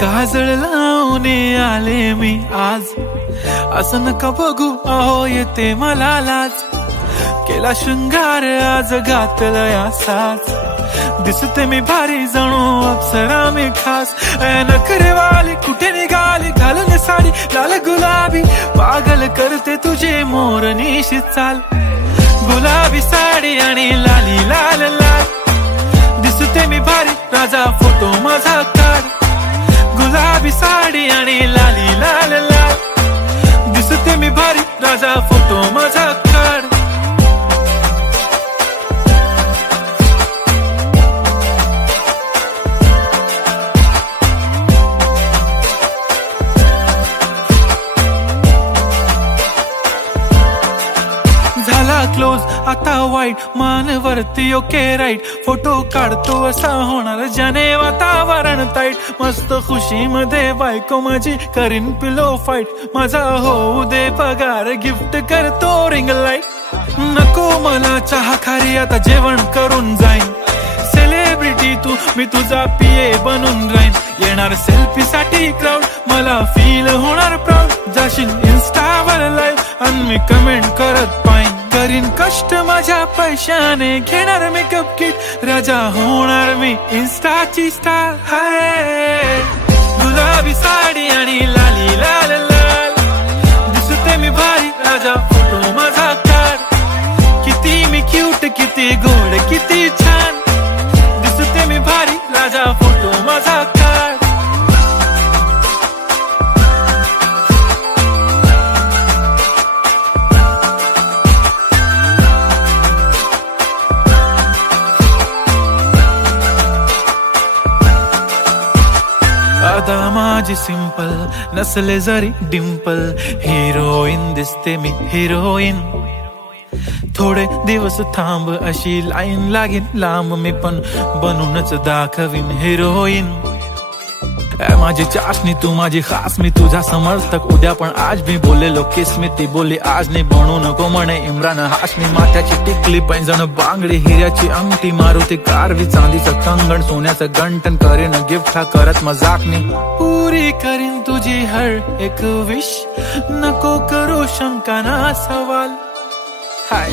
काजळ लावून आले मी आज, असं नका बघू अहो येते मला लाज। केला शृंगार आज घातलं या साज, दिसते मी भारी जणू अप्सरा मी खास। नखरेवाली कुठे निघाली घालून साडी लाल गुलाबी, पागल करते तुझे मोरनीशी चाल। गुलाबी साडी आणि लाली लाल लाल, दिसते मी भारी राजा फोटो माझा काढ। गुलाबी साडी आणि लाली लाल लाल, दिसते मी भारी राजा फोटो माझा काढ। झाला क्लोज आता वाईट, मान वरती ओके राईट, फोटो काढतो असा होणार ज्याने वातावरण ताईट। मस्त खुशी मध्ये बायको माझी करीन पिलो फाईट, माझा होऊ दे पगार गिफ्ट करतो रिंग लाईट। नको मला चहा खारी आता जेवण करून जाईन, सेलिब्रिटी तू मी तुझा पिये बनून राहीन। येणार सेल्फी साठी क्राऊड मला फील होणार प्राऊड, जाशील इन्स्टावर लाईव्ह आणि मी कमेंट करत पाईन। करीन कष्ट माझ्या पैशाने घेणार मेकअप किट, राजा होणार मी इन्स्टाची स्टार। हाय गुलाबी साडी आणि लाली लाल लाल, दिसते मी भारी राजा फोटो माझा काढ। किती मी क्यूट किती गोड किती छान, दिसते मी भारी राजा फोटो माझा काढ। अदा माझी सिंपल नसले जरी डिंपल, हिरोईन दिसते मी हिरोईन। थोडे दिवस थांब अशी लाईन लागेल लांब, मी पण बनूनच दाखवीन हिरोईन। माझी चाशनी तू माझी खास, मी तुझा समर्थक उद्या पण आज मी बोललेलो किस मी, ती बोलली आज नाही बनू नको म्हणे इम्रान हाशमी। माथ्याची टिकली पैंजण बांगडी हिऱ्याची अंगठी, मारुती कारवी चांदीचं कंगण सोन्याचं गंटन, करीन गिफ्ट हा करत मजाकनी। पुरी करीन तुझी हर एक विश, नको करू शंका ना सवाल। हाय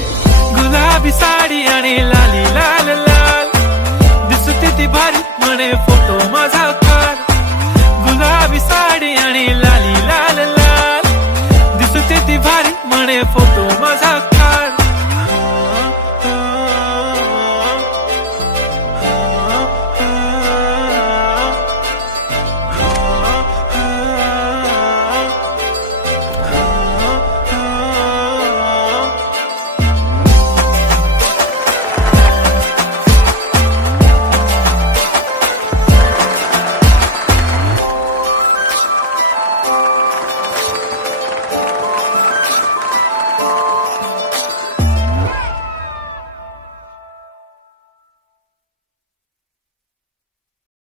गुलाबी साडी आणि लाली लाल लाल, दिसते ती भारी म्हणे फोटो माझा काढ। गुलाबी साडी आणि लाली लाल लाल, दिसते ती भारी म्हणे फोटो माझा काढ।